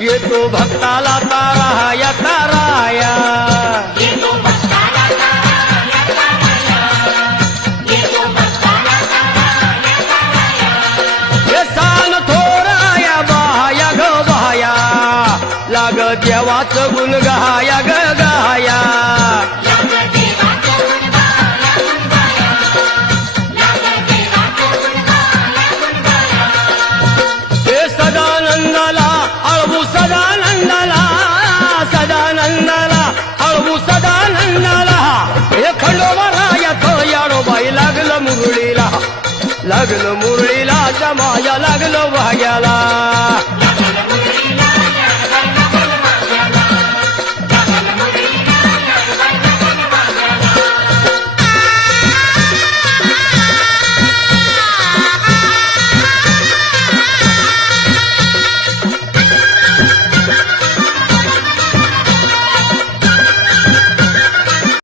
येतो भक्ताला ताराया ताराया येतो भक्ताला ताराया ताराया येतो भक्ताला ताराया ताराया हे सान थोराया बाया ग बाया लाग देवाचं गुण गाया ग गाया लाग देवाचं गुण गाया गुण गाया लाग देवाचं गुण गाया गुण गाया हे सदानंदाला अळवू सदानंदाला सदानंदाला अळवू सदानंदाला हे खंडोबाराया थयाडो बाई लागलं मुरळीला जमाया लागलं वाग्याला